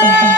Bye.